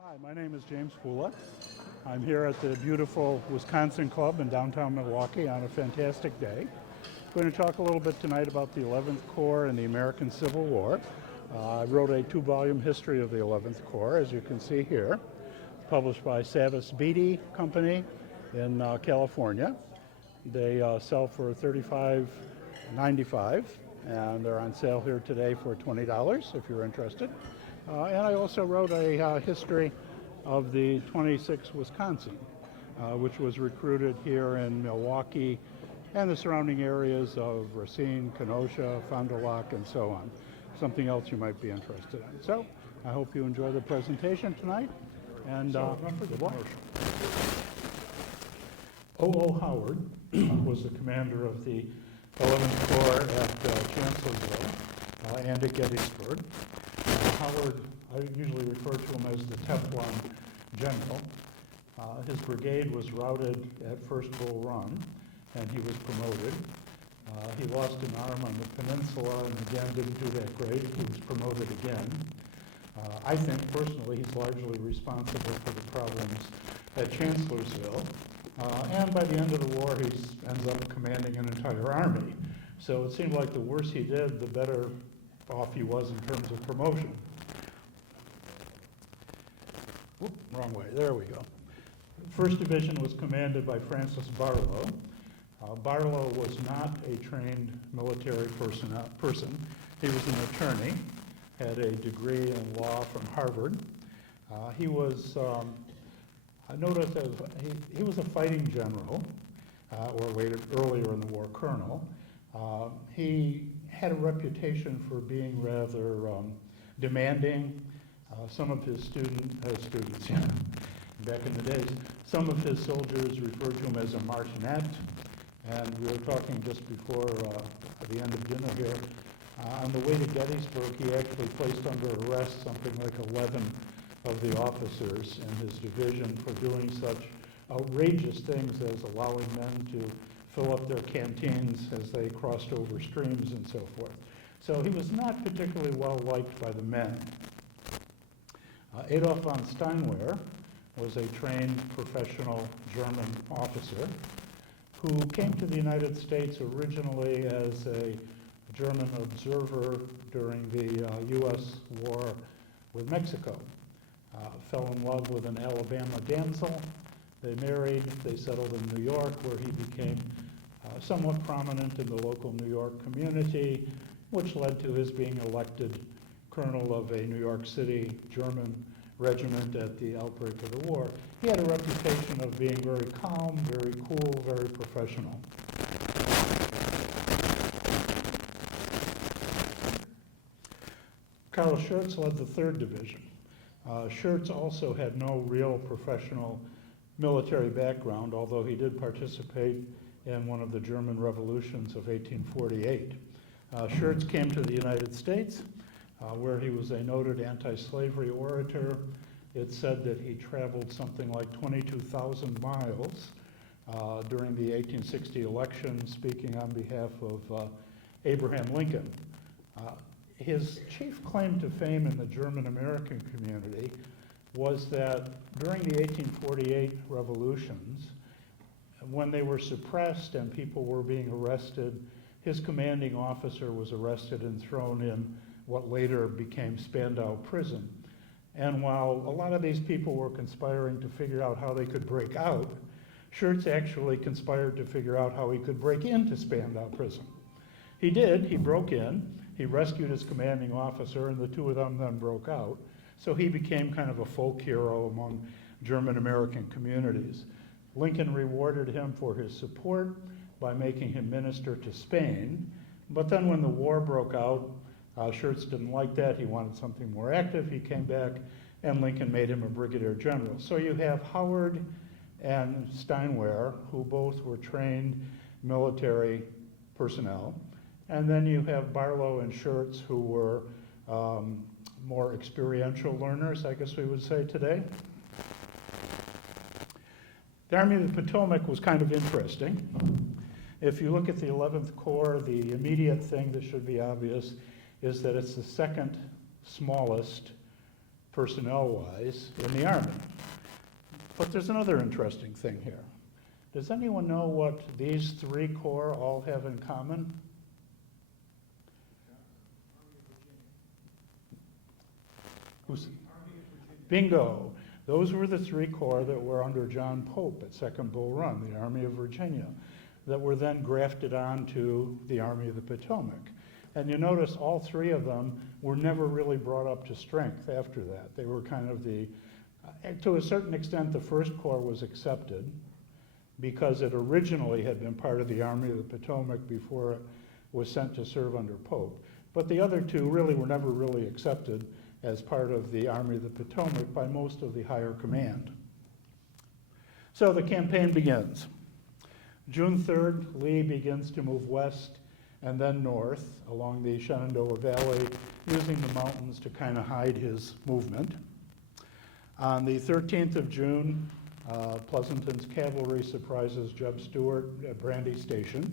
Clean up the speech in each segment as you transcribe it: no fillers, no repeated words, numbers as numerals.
Hi, my name is James Pula. I'm here at the beautiful Wisconsin Club in downtown Milwaukee on a fantastic day. I'm going to talk a little bit tonight about the 11th Corps and the American Civil War. I wrote a 2-volume history of the 11th Corps, as you can see here, published by Savas Beatty Company in California. They sell for $35.95, and they're on sale here today for $20 if you're interested. And I also wrote a history of the 26th Wisconsin, which was recruited here in Milwaukee and the surrounding areas of Racine, Kenosha, Fond du Lac, and so on. Something else you might be interested in. So I hope you enjoy the presentation tonight. And good luck. O.O. Howard was the commander of the 11th Corps at Chancellorsville and at Gettysburg. Howard, I usually refer to him as the Teflon General. His brigade was routed at First Bull Run, and he was promoted. He lost an arm on the peninsula, and again didn't do that great. He was promoted again. I think, personally, he's largely responsible for the problems at Chancellorsville. And by the end of the war, he ends up commanding an entire army. So it seemed like the worse he did, the better off he was in terms of promotion. Whoop, wrong way, there we go. First Division was commanded by Francis Barlow. Barlow was not a trained military person. He was an attorney, had a degree in law from Harvard. He was, I noticed that he was a fighting general, or later, earlier in the war, colonel. He had a reputation for being rather demanding. Some of his students, back in the days, some of his soldiers referred to him as a martinet. And we were talking just before the end of dinner here. On the way to Gettysburg, he actually placed under arrest something like 11 of the officers in his division for doing such outrageous things as allowing men to fill up their canteens as they crossed over streams and so forth. So he was not particularly well liked by the men. Adolf Von Steinware was a trained professional German officer who came to the United States originally as a German observer during the U.S. war with Mexico. Fell in love with an Alabama damsel. They married, they settled in New York, where he became somewhat prominent in the local New York community, which led to his being elected colonel of a New York City German regiment at the outbreak of the war. He had a reputation of being very calm, very cool, very professional. Karl Schurz led the 3rd Division. Schurz also had no real professional military background, although he did participate in one of the German revolutions of 1848. Schurz came to the United States, where he was a noted anti-slavery orator. It's said that he traveled something like 22,000 miles during the 1860 election, speaking on behalf of Abraham Lincoln. His chief claim to fame in the German-American community was that during the 1848 revolutions, when they were suppressed and people were being arrested, his commanding officer was arrested and thrown in what later became Spandau Prison. And while a lot of these people were conspiring to figure out how they could break out, Schurz actually conspired to figure out how he could break into Spandau Prison. He did, he broke in, he rescued his commanding officer, and the two of them then broke out. So he became kind of a folk hero among German-American communities. Lincoln rewarded him for his support by making him minister to Spain. But then when the war broke out, Schurz didn't like that. He wanted something more active. He came back, and Lincoln made him a brigadier general. So you have Howard and Steinware, who both were trained military personnel. And then you have Barlow and Schurz, who were more experiential learners, I guess we would say today. The Army of the Potomac was kind of interesting. If you look at the 11th Corps, the immediate thing that should be obvious is that it's the second smallest personnel-wise, in the Army. But there's another interesting thing here. Does anyone know what these three corps all have in common? Bingo. Those were the three corps that were under John Pope at Second Bull Run, the Army of Virginia, that were then grafted onto the Army of the Potomac. And you notice all three of them were never really brought up to strength after that. They were kind of to a certain extent, the First Corps was accepted because it originally had been part of the Army of the Potomac before it was sent to serve under Pope. But the other two really were never really accepted as part of the Army of the Potomac by most of the higher command. So the campaign begins. June 3rd, Lee begins to move west and then north along the Shenandoah Valley, using the mountains to kind of hide his movement. On the 13th of June, Pleasanton's cavalry surprises Jeb Stuart at Brandy Station.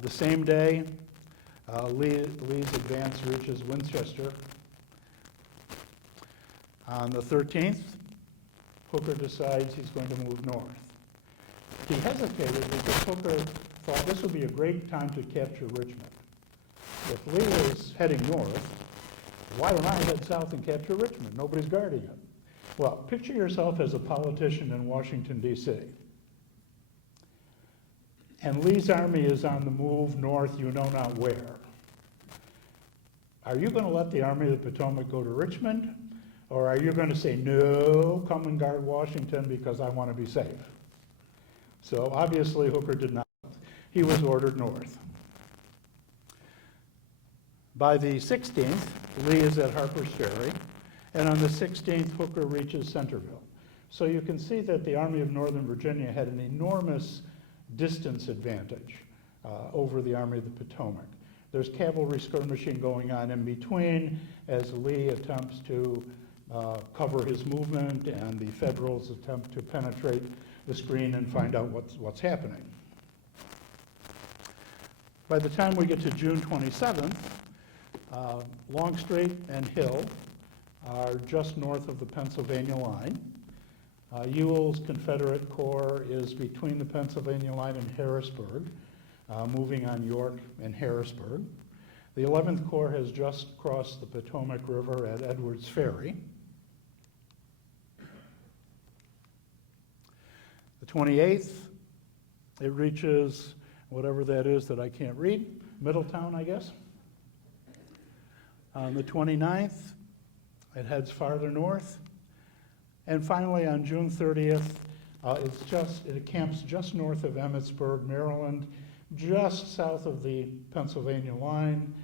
The same day, Lee's advance reaches Winchester. On the 13th, Hooker decides he's going to move north. He hesitated because Hooker thought this would be a great time to capture Richmond. If Lee is heading north, why don't I head south and capture Richmond? Nobody's guarding it. Well, picture yourself as a politician in Washington, D.C. And Lee's army is on the move north, you know not where. Are you going to let the Army of the Potomac go to Richmond? Or are you going to say, no, come and guard Washington because I want to be safe? So obviously Hooker did not. He was ordered north. By the 16th, Lee is at Harper's Ferry, and on the 16th, Hooker reaches Centerville. So you can see that the Army of Northern Virginia had an enormous distance advantage over the Army of the Potomac. There's cavalry skirmishing going on in between as Lee attempts to cover his movement and the Federals attempt to penetrate the screen and find out what's happening. By the time we get to June 27th, Longstreet and Hill are just north of the Pennsylvania line. Ewell's Confederate Corps is between the Pennsylvania line and Harrisburg, moving on York and Harrisburg. The 11th Corps has just crossed the Potomac River at Edwards Ferry. The 28th, it reaches whatever that is that I can't read, Middletown, I guess. On the 29th, it heads farther north. And finally, on June 30th, it camps just north of Emmitsburg, Maryland, just south of the Pennsylvania line.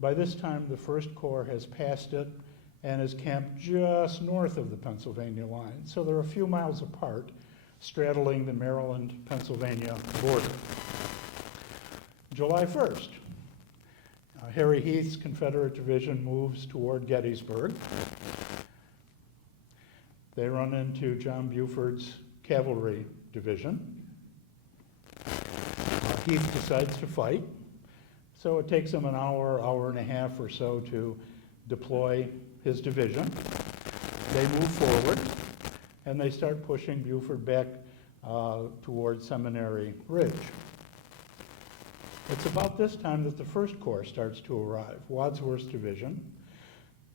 By this time, the First Corps has passed it and is camped just north of the Pennsylvania line. So they're a few miles apart, straddling the Maryland-Pennsylvania border. July 1st, Harry Heath's Confederate division moves toward Gettysburg. They run into John Buford's cavalry division. Heath decides to fight, so it takes him an hour, hour and a half or so to deploy his division. They move forward, and they start pushing Buford back towards Seminary Ridge. It's about this time that the First Corps starts to arrive, Wadsworth's division,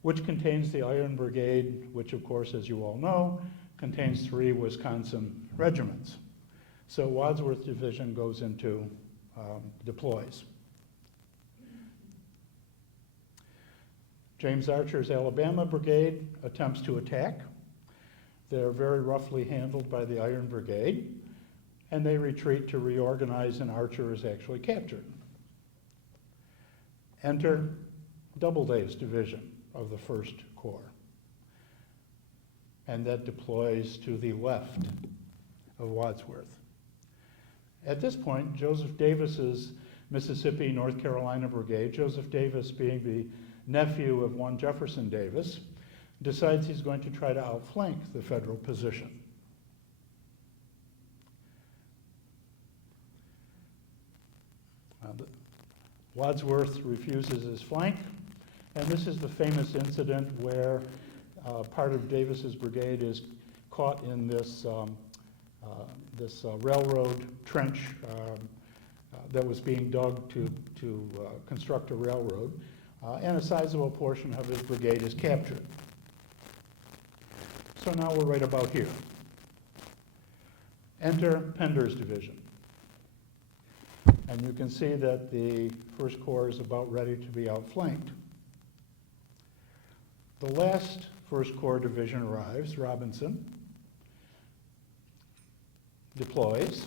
which contains the Iron Brigade, which of course, as you all know, contains 3 Wisconsin regiments. So Wadsworth's division goes into, deploys. James Archer's Alabama Brigade attempts to attack. They're very roughly handled by the Iron Brigade, and they retreat to reorganize, and Archer is actually captured. Enter Doubleday's division of the First Corps, and that deploys to the left of Wadsworth. At this point, Joseph Davis's Mississippi North Carolina Brigade, Joseph Davis being the nephew of one Jefferson Davis, decides he's going to try to outflank the Federal position. Wadsworth refuses his flank, and this is the famous incident where part of Davis's brigade is caught in this railroad trench that was being dug to construct a railroad, and a sizable portion of his brigade is captured. So now we're right about here. Enter Pender's division. And you can see that the First Corps is about ready to be outflanked. The last First Corps division arrives, Robinson, deploys,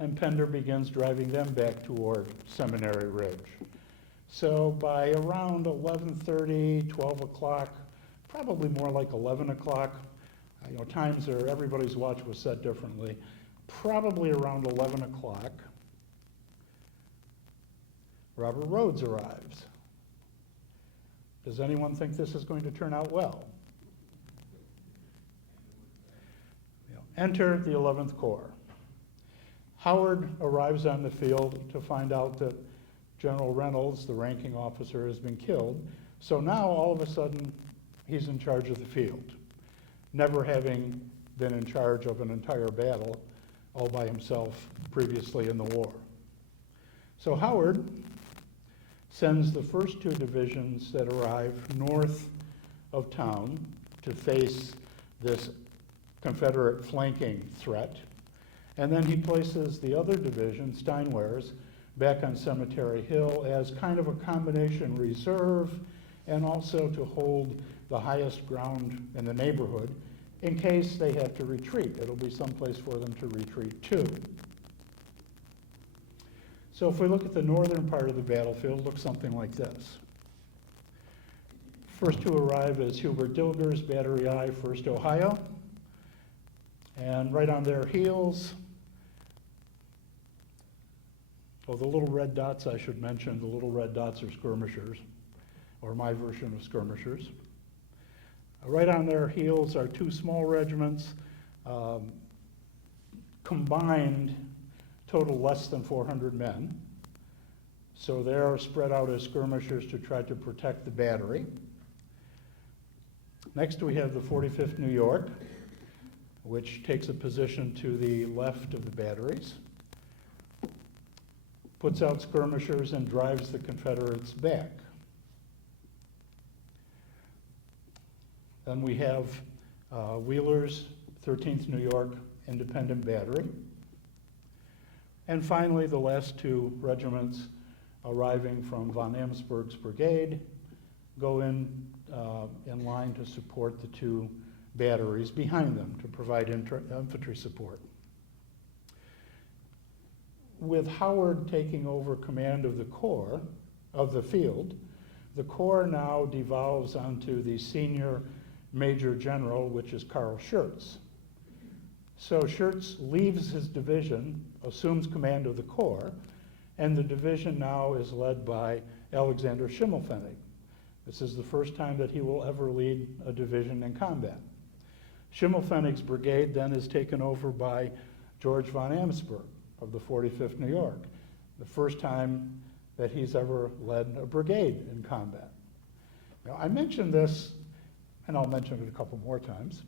and Pender begins driving them back toward Seminary Ridge. So by around 11:30, 12 o'clock, probably more like 11 o'clock, times are, everybody's watch was set differently, probably around 11 o'clock, Robert Rhodes arrives. Does anyone think this is going to turn out well? Enter the 11th Corps. Howard arrives on the field to find out that General Reynolds, the ranking officer, has been killed. So now, all of a sudden, he's in charge of the field, never having been in charge of an entire battle all by himself previously in the war. So Howard sends the first two divisions that arrive north of town to face this Confederate flanking threat. And then he places the other division, Steinware's, back on Cemetery Hill as kind of a combination reserve and also to hold the highest ground in the neighborhood in case they have to retreat. It'll be someplace for them to retreat to. So if we look at the northern part of the battlefield, it looks something like this. First to arrive is Hubert Dilger's Battery I, 1st Ohio. And right on their heels, the little red dots I should mention, the little red dots are skirmishers, or my version of skirmishers. Right on their heels are two small regiments, combined total less than 400 men. So they're spread out as skirmishers to try to protect the battery. Next we have the 45th New York, which takes a position to the left of the batteries, puts out skirmishers and drives the Confederates back. Then we have Wheeler's 13th New York Independent Battery. And finally, the last two regiments arriving from von Amsberg's brigade go in line to support the two batteries behind them to provide infantry support. With Howard taking over command of the Corps, of the field, the Corps now devolves onto the senior Major General, which is Carl Schurz. So Schurz leaves his division, assumes command of the Corps, and the division now is led by Alexander Schimmelpfennig. This is the first time that he will ever lead a division in combat. Schimmelpfennig's brigade then is taken over by George von Amsberg of the 45th New York, the first time that he's ever led a brigade in combat. Now, I mention this, and I'll mention it a couple more times,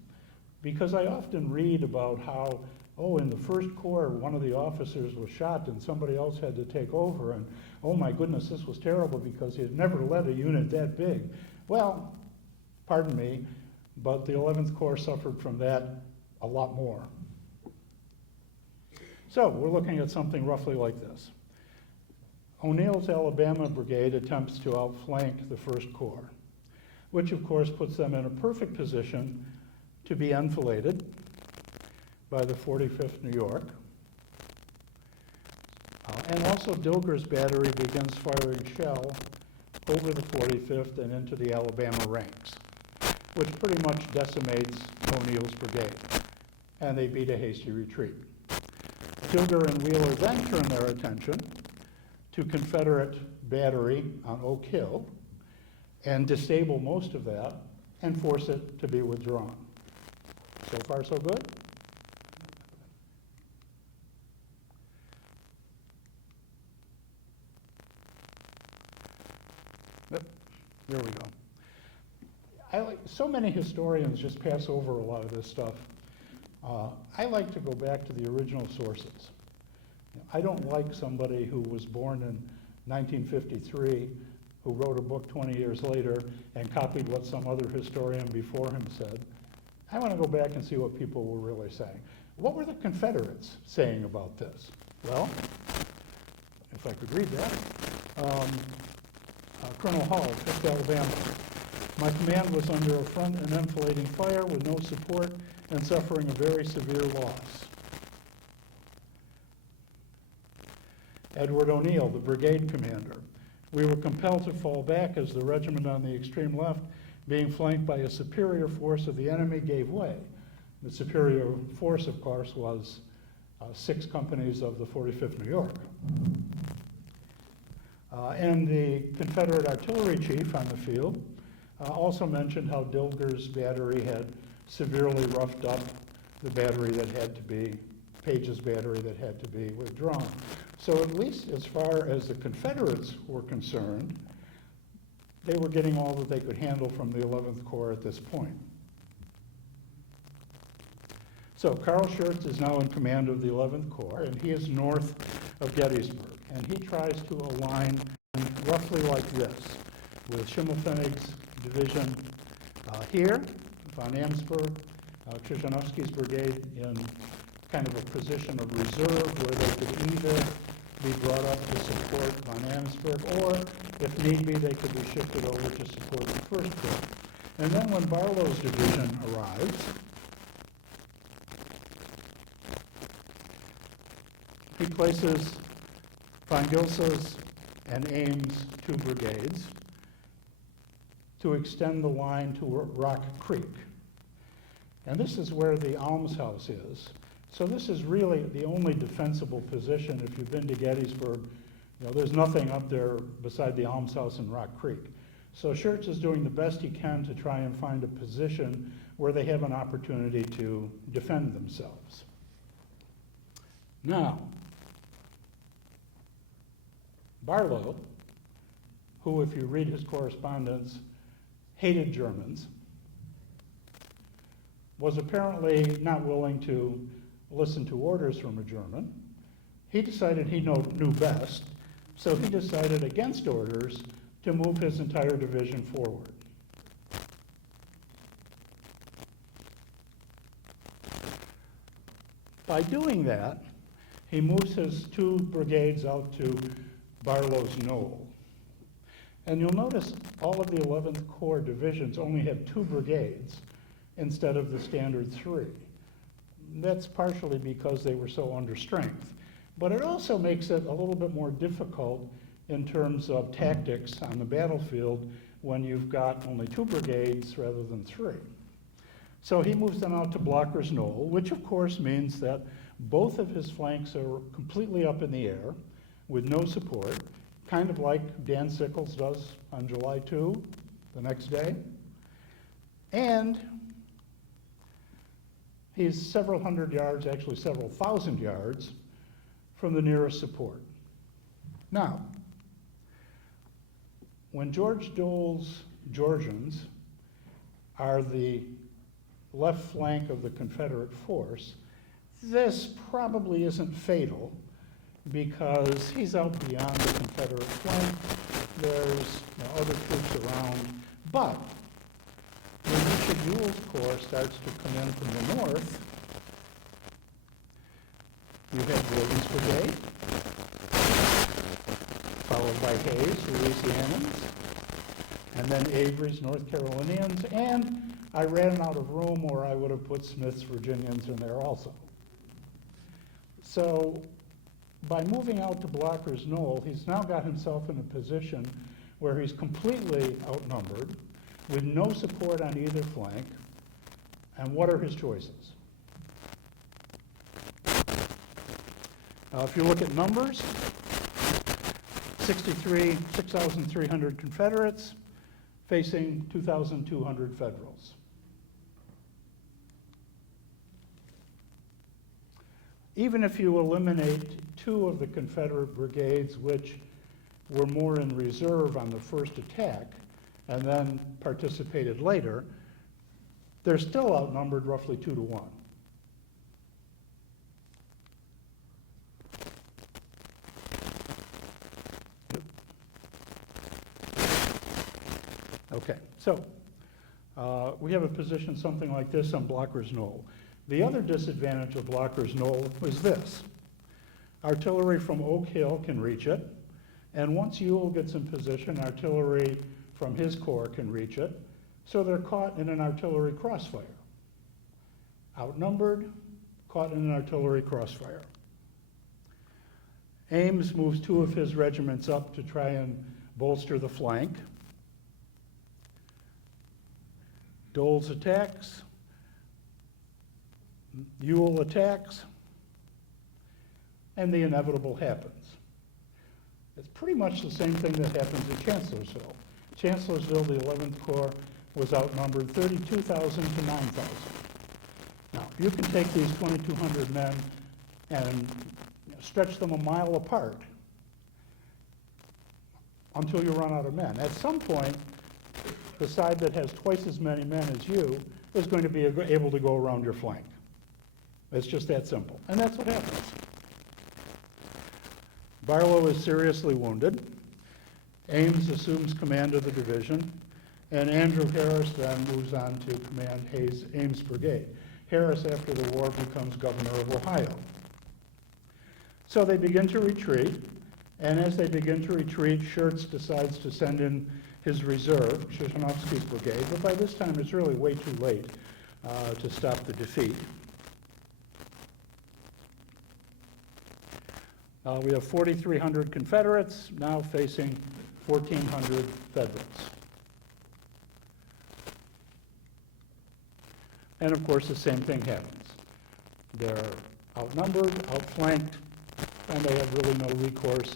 because I often read about how, in the First Corps, one of the officers was shot and somebody else had to take over, and oh my goodness, this was terrible because he had never led a unit that big. Well, pardon me, but the 11th Corps suffered from that a lot more. So we're looking at something roughly like this. O'Neill's Alabama Brigade attempts to outflank the First Corps, which of course puts them in a perfect position to be enfiladed by the 45th New York. And also Dilger's battery begins firing shell over the 45th and into the Alabama ranks, which pretty much decimates O'Neill's brigade, and they beat a hasty retreat. Dilger and Wheeler then turn their attention to Confederate battery on Oak Hill and disable most of that and force it to be withdrawn. So far, so good? Yep, there we go. So many historians just pass over a lot of this stuff. I like to go back to the original sources. I don't like somebody who was born in 1953, who wrote a book 20 years later and copied what some other historian before him said. I want to go back and see what people were really saying. What were the Confederates saying about this? Well, if I could read that, Colonel Hall, 5th Alabama. My command was under a front and enfilading fire with no support and suffering a very severe loss. Edward O'Neill, the brigade commander. We were compelled to fall back as the regiment on the extreme left, being flanked by a superior force of the enemy, gave way. The superior force, of course, was 6 companies of the 45th New York. And the Confederate artillery chief on the field also mentioned how Dilger's battery had severely roughed up the battery that had to be, Page's battery that had to be withdrawn. So at least as far as the Confederates were concerned, they were getting all that they could handle from the 11th Corps at this point. So Carl Schurz is now in command of the 11th Corps, and he is north of Gettysburg. And he tries to align roughly like this, with Schimmelpfennig's division here, von Amsberg, Krzyżanowski's brigade in kind of a position of reserve where they could either be brought up to support von Amsberg, or if need be, they could be shifted over to support the 1st Corps. And then when Barlow's division arrives, he places von Gilsa's and Ames 2 brigades to extend the line to Rock Creek. And this is where the almshouse is. So this is really the only defensible position. If you've been to Gettysburg, there's nothing up there beside the almshouse and Rock Creek. So Schurz is doing the best he can to try and find a position where they have an opportunity to defend themselves. Now, Barlow, who, if you read his correspondence, hated Germans, was apparently not willing to listen to orders from a German. He decided he knew best, so he decided against orders to move his entire division forward. By doing that, he moves his 2 brigades out to Barlow's Knoll. And you'll notice all of the 11th Corps divisions only have 2 brigades instead of the standard 3. That's partially because they were so under strength. But it also makes it a little bit more difficult in terms of tactics on the battlefield when you've got only 2 brigades rather than 3. So he moves them out to Blocker's Knoll, which of course means that both of his flanks are completely up in the air with no support, kind of like Dan Sickles does on July 2, the next day. And he's several hundred yards, actually several thousand yards, from the nearest support. Now, when George Dole's Georgians are the left flank of the Confederate force, this probably isn't fatal because he's out beyond the Confederate flank. There's other troops around. But when Richard Ewell's corps starts to come in from the north, you have Gordon's brigade, followed by Hayes, Louisianans, and then Avery's North Carolinians, and I ran out of room or I would have put Smith's Virginians in there also. So by moving out to Blocker's Knoll, he's now got himself in a position where he's completely outnumbered, with no support on either flank, and what are his choices? If you look at numbers, 6,300 Confederates facing 2,200 Federals. Even if you eliminate 2 of the Confederate brigades, which were more in reserve on the first attack and then participated later, they're still outnumbered roughly 2-1. Okay, so we have a position something like this on Blocker's Knoll. The other disadvantage of Blocker's Knoll was this. Artillery from Oak Hill can reach it, and once Ewell gets in position, artillery from his corps can reach it, so they're caught in an artillery crossfire. Outnumbered, caught in an artillery crossfire. Ames moves 2 of his regiments up to try and bolster the flank. Doles attacks, Ewell attacks, and the inevitable happens. It's pretty much the same thing that happens at Chancellorsville. Chancellorsville, the 11th Corps, was outnumbered 32,000 to 9,000. Now, you can take these 2,200 men and stretch them a mile apart until you run out of men. At some point, the side that has twice as many men as you is going to be able to go around your flank. It's just that simple. And that's what happens. Barlow is seriously wounded. Ames assumes command of the division, and Andrew Harris then moves on to command Ames' brigade. Harris, after the war, becomes governor of Ohio. So they begin to retreat, and as they begin to retreat, Schurz decides to send in his reserve, Shoshanovsky's brigade, but by this time it's really way too late to stop the defeat. We have 4,300 Confederates now facing 1,400 Federates. And of course, the same thing happens. They're outnumbered, outflanked, and they have really no recourse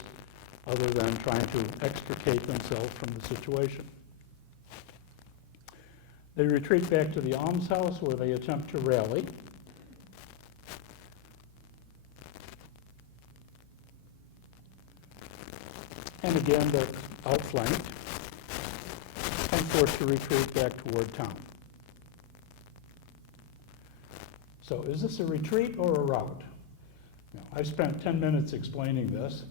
other than trying to extricate themselves from the situation. They retreat back to the almshouse where they attempt to rally. And again, they're outflanked and forced to retreat back toward town. So is this a retreat or a rout? Now, I've spent 10 minutes explaining this.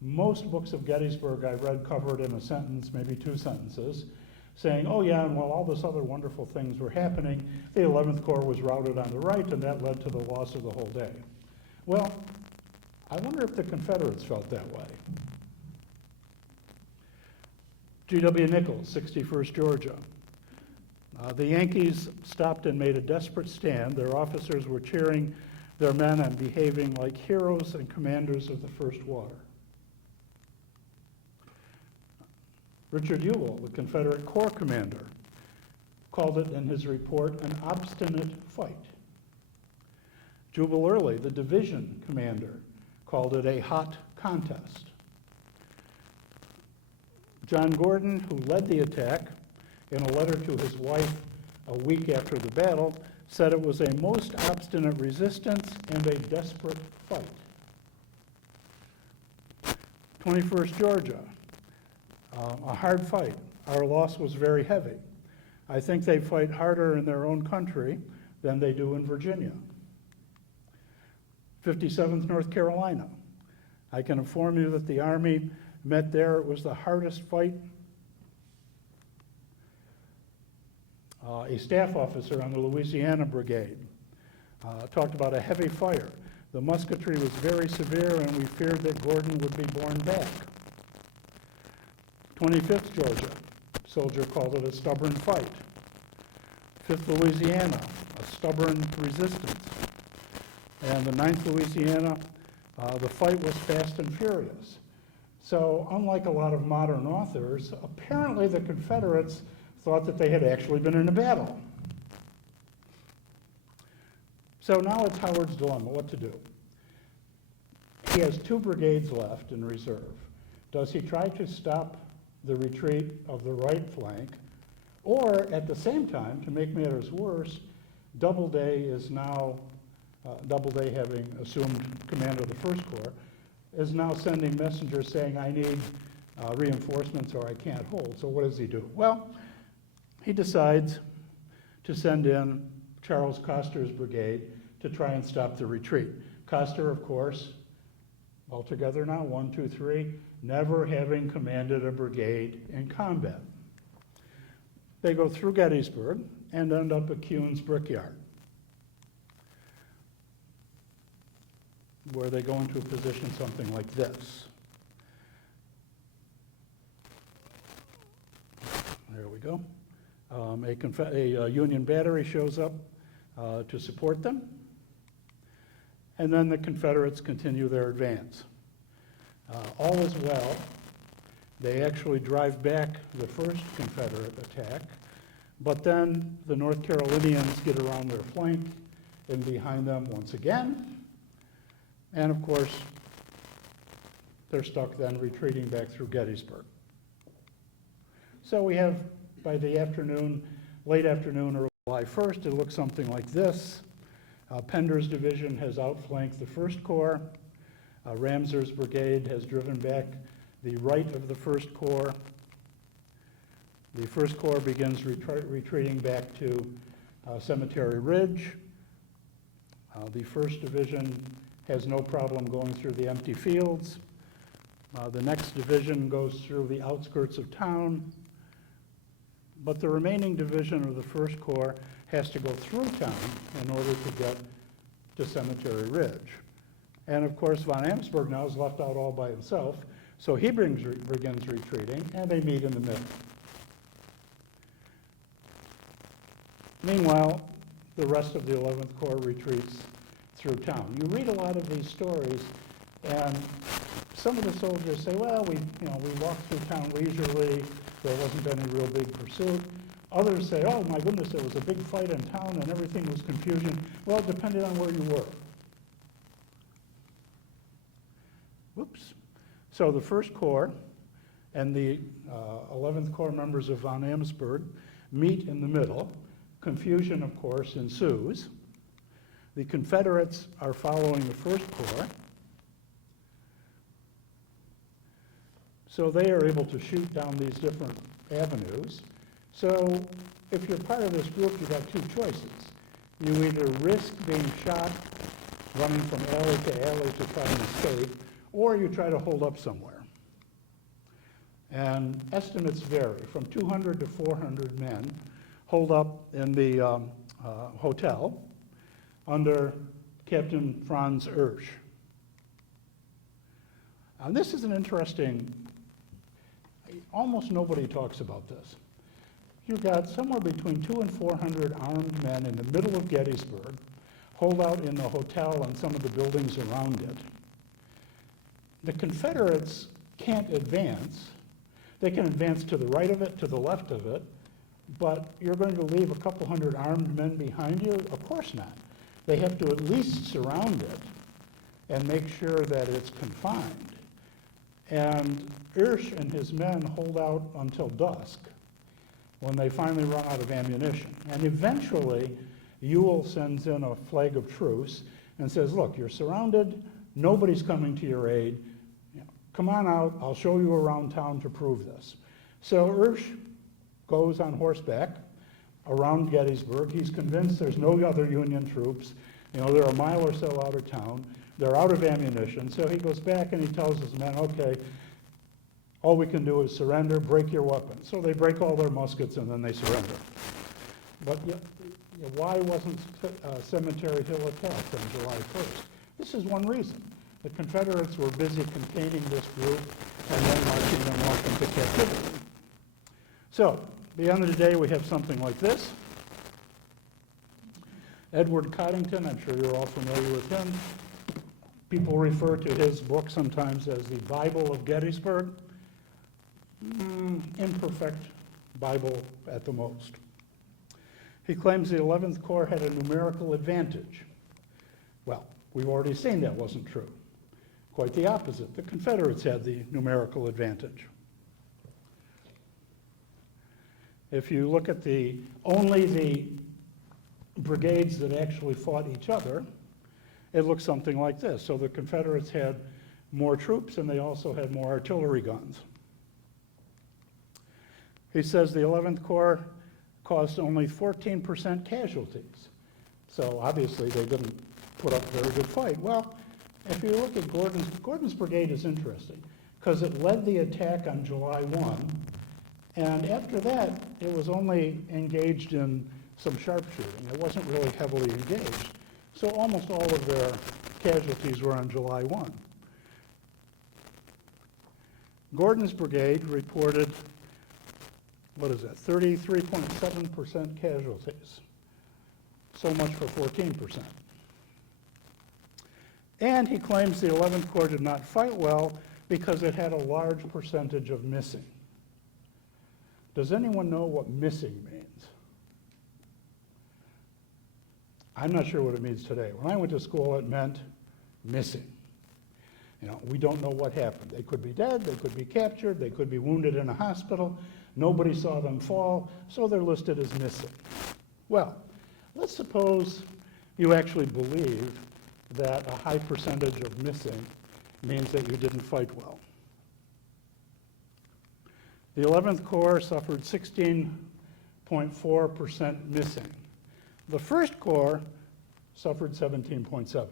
Most books of Gettysburg I read covered in a sentence, maybe 2 sentences, saying, oh yeah, and while all this other wonderful things were happening, the 11th Corps was routed on the right, and that led to the loss of the whole day. Well, I wonder if the Confederates felt that way. G.W. Nichols, 61st Georgia. The Yankees stopped and made a desperate stand. Their officers were cheering their men and behaving like heroes and commanders of the First Water. Richard Ewell, the Confederate Corps commander, called it in his report an obstinate fight. Jubal Early, the division commander, called it a hot contest. John Gordon, who led the attack, in a letter to his wife a week after the battle, said it was a most obstinate resistance and a desperate fight. 21st Georgia, a hard fight. Our loss was very heavy. I think they fight harder in their own country than they do in Virginia. 57th North Carolina. I can inform you that the Army met there. It was the hardest fight. A staff officer on the Louisiana Brigade talked about a heavy fire. The musketry was very severe, and we feared that Gordon would be borne back. 25th Georgia, soldier called it a stubborn fight. 5th Louisiana, a stubborn resistance. And the 9th Louisiana, the fight was fast and furious. So unlike a lot of modern authors, apparently the Confederates thought that they had actually been in a battle. So now it's Howard's dilemma, what to do. He has 2 brigades left in reserve. Does he try to stop the retreat of the right flank? Or at the same time, to make matters worse, Doubleday is now, Doubleday having assumed command of the First Corps, is now sending messengers saying, I need reinforcements or I can't hold. So what does he do? Well, he decides to send in Charles Coster's brigade to try and stop the retreat. Coster, of course, altogether now, 1, 2, 3, never having commanded a brigade in combat. They go through Gettysburg and end up at Kuhn's Brickyard, where they go into a position something like this. There we go. A Union battery shows up to support them, and then the Confederates continue their advance. All is well. They actually drive back the first Confederate attack, but then the North Carolinians get around their flank and behind them once again, and of course, they're stuck then retreating back through Gettysburg. So we have, by the afternoon, late afternoon or July 1st, it looks something like this. Pender's division has outflanked the First Corps. Ramser's brigade has driven back the right of the First Corps. The First Corps begins retreating back to Cemetery Ridge. The First Division has no problem going through the empty fields. The next division goes through the outskirts of town, but the remaining division of the First Corps has to go through town in order to get to Cemetery Ridge. And of course, von Amsberg now is left out all by himself, so he begins retreating, and they meet in the middle. Meanwhile, the rest of the 11th Corps retreats through town. You read a lot of these stories, and some of the soldiers say, well, we walked through town leisurely, there wasn't any real big pursuit. Others say, oh my goodness, there was a big fight in town and everything was confusion. Well, it depended on where you were. Whoops. So the First Corps and the 11th Corps members of von Amsberg meet in the middle. Confusion, of course, ensues. The Confederates are following the First Corps. So they are able to shoot down these different avenues. So if you're part of this group, you've got two choices. You either risk being shot, running from alley to alley to try and escape, or you try to hold up somewhere. And estimates vary. From 200 to 400 men hold up in the hotel under Captain Franz Ursch. And this is an interesting, almost nobody talks about this. You've got somewhere between 200 and 400 armed men in the middle of Gettysburg, hold out in the hotel and some of the buildings around it. The Confederates can't advance. They can advance to the right of it, to the left of it, but you're going to leave a couple hundred armed men behind you? Of course not. They have to at least surround it and make sure that it's confined. And Ursch and his men hold out until dusk, when they finally run out of ammunition. And eventually, Ewell sends in a flag of truce and says, look, you're surrounded, nobody's coming to your aid. Come on out, I'll show you around town to prove this. So Ursch goes on horseback around Gettysburg. He's convinced there's no other Union troops. They're a mile or so out of town. They're out of ammunition. So he goes back and he tells his men, okay, all we can do is surrender, break your weapons. So they break all their muskets and then they surrender. But why wasn't Cemetery Hill attacked on July 1st? This is one reason. The Confederates were busy containing this group and then marching them off into captivity. So, at the end of the day, we have something like this. Edward Coddington, I'm sure you're all familiar with him. People refer to his book sometimes as the Bible of Gettysburg. Imperfect Bible at the most. He claims the 11th Corps had a numerical advantage. Well, we've already seen that wasn't true. Quite the opposite. The Confederates had the numerical advantage. If you look at only the brigades that actually fought each other, it looks something like this. So the Confederates had more troops, and they also had more artillery guns. He says the 11th Corps caused only 14% casualties. So obviously they didn't put up a very good fight. Well, if you look at Gordon's brigade is interesting because it led the attack on July 1, and after that it was only engaged in some sharpshooting. It wasn't really heavily engaged. So almost all of their casualties were on July 1. Gordon's brigade reported, 33.7% casualties. So much for 14%. And he claims the 11th Corps did not fight well because it had a large percentage of missing. Does anyone know what missing means? I'm not sure what it means today. When I went to school, it meant missing. You know, we don't know what happened. They could be dead, they could be captured, they could be wounded in a hospital. Nobody saw them fall, so they're listed as missing. Well, let's suppose you actually believe that a high percentage of missing means that you didn't fight well. The 11th Corps suffered 16.4% missing. The 1st Corps suffered 17.7%.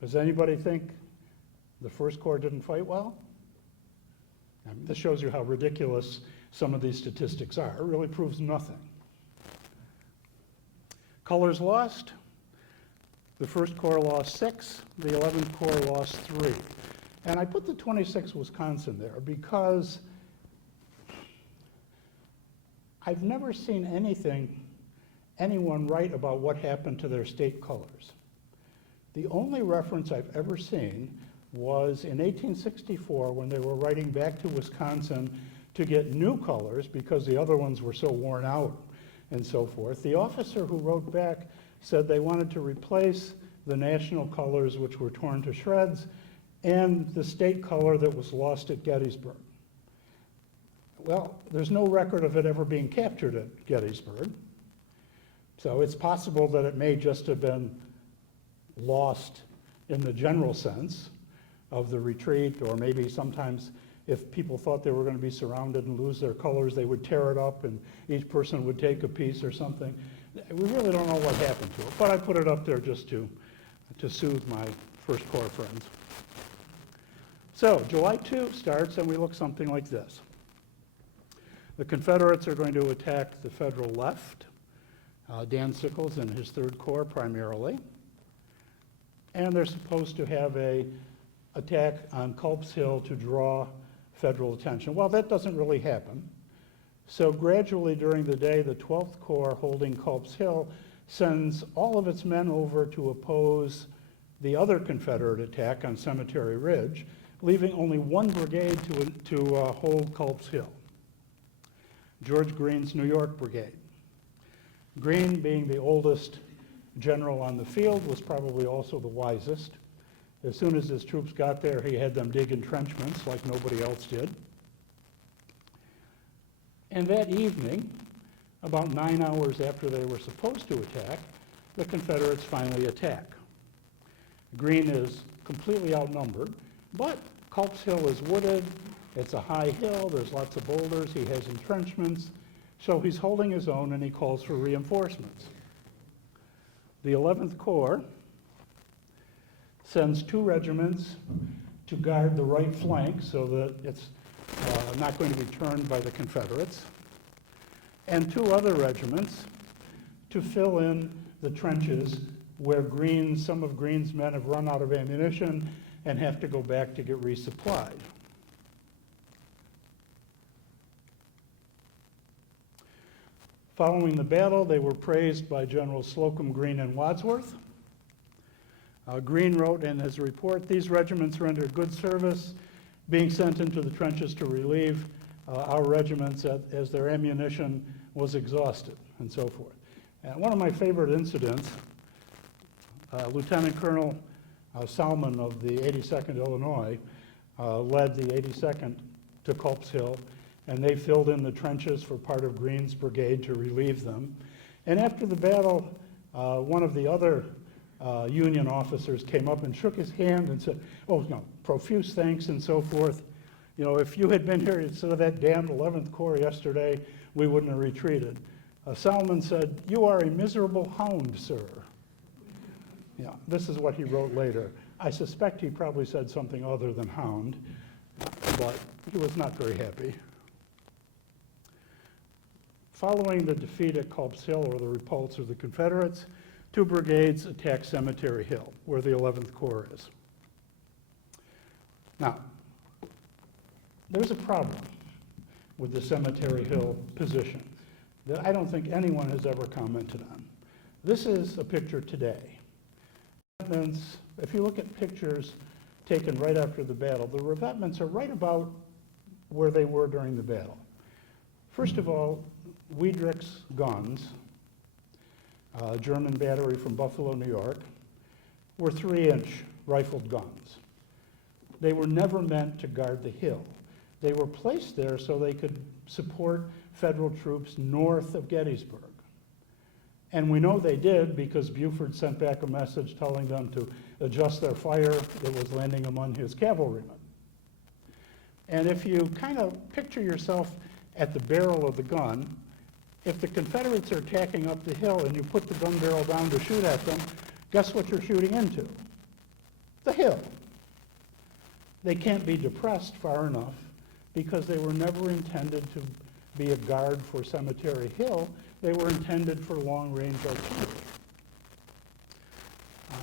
Does anybody think the 1st Corps didn't fight well? I mean, this shows you how ridiculous some of these statistics are. It really proves nothing. Colors lost. The 1st Corps lost 6. The 11th Corps lost 3. And I put the 26th Wisconsin there because I've never seen anyone write about what happened to their state colors. The only reference I've ever seen was in 1864 when they were writing back to Wisconsin to get new colors because the other ones were so worn out and so forth. The officer who wrote back said they wanted to replace the national colors, which were torn to shreds, and the state color that was lost at Gettysburg. Well, there's no record of it ever being captured at Gettysburg, so it's possible that it may just have been lost in the general sense of the retreat, or maybe sometimes if people thought they were going to be surrounded and lose their colors, they would tear it up and each person would take a piece or something. We really don't know what happened to it, but I put it up there just to soothe my 1st Corps friends. So July 2 starts and we look something like this. The Confederates are going to attack the Federal left, Dan Sickles and his 3rd Corps primarily, and they're supposed to have an attack on Culp's Hill to draw Federal attention. Well, that doesn't really happen. So gradually during the day, the 12th Corps holding Culp's Hill sends all of its men over to oppose the other Confederate attack on Cemetery Ridge, leaving only one brigade to hold Culp's Hill, George Greene's New York Brigade. Greene, being the oldest general on the field, was probably also the wisest. As soon as his troops got there, he had them dig entrenchments like nobody else did. And that evening, about 9 hours after they were supposed to attack, the Confederates finally attack. Greene is completely outnumbered, but Culp's Hill is wooded, it's a high hill, there's lots of boulders, he has entrenchments, so he's holding his own and he calls for reinforcements. The 11th Corps sends 2 regiments to guard the right flank so that it's not going to be turned by the Confederates, and 2 other regiments to fill in the trenches where some of Greene's men have run out of ammunition and have to go back to get resupplied. Following the battle, they were praised by Generals Slocum, Greene, and Wadsworth. Greene wrote in his report, "These regiments rendered good service, being sent into the trenches to relieve our regiments as their ammunition was exhausted," and so forth. And one of my favorite incidents, Lieutenant Colonel Salmon of the 82nd Illinois led the 82nd to Culp's Hill, and they filled in the trenches for part of Greene's brigade to relieve them. And after the battle, one of the other Union officers came up and shook his hand and said, oh, no, profuse thanks and so forth. You know, if you had been here instead of that damned 11th Corps yesterday, we wouldn't have retreated. Salmon said, you are a miserable hound, sir. Yeah, this is what he wrote later. I suspect he probably said something other than hound, but he was not very happy. Following the defeat at Culp's Hill, or the repulse of the Confederates, 2 brigades attacked Cemetery Hill, where the 11th Corps is. Now, there's a problem with the Cemetery Hill position that I don't think anyone has ever commented on. This is a picture today. If you look at pictures taken right after the battle, the revetments are right about where they were during the battle. First of all, Wiedrich's guns, German battery from Buffalo, New York, were 3-inch rifled guns. They were never meant to guard the hill. They were placed there so they could support Federal troops north of Gettysburg. And we know they did because Buford sent back a message telling them to adjust their fire that was landing among his cavalrymen. And if you kind of picture yourself at the barrel of the gun, if the Confederates are attacking up the hill and you put the gun barrel down to shoot at them, guess what you're shooting into? The hill. They can't be depressed far enough because they were never intended to be a guard for Cemetery Hill. They were intended for long-range artillery.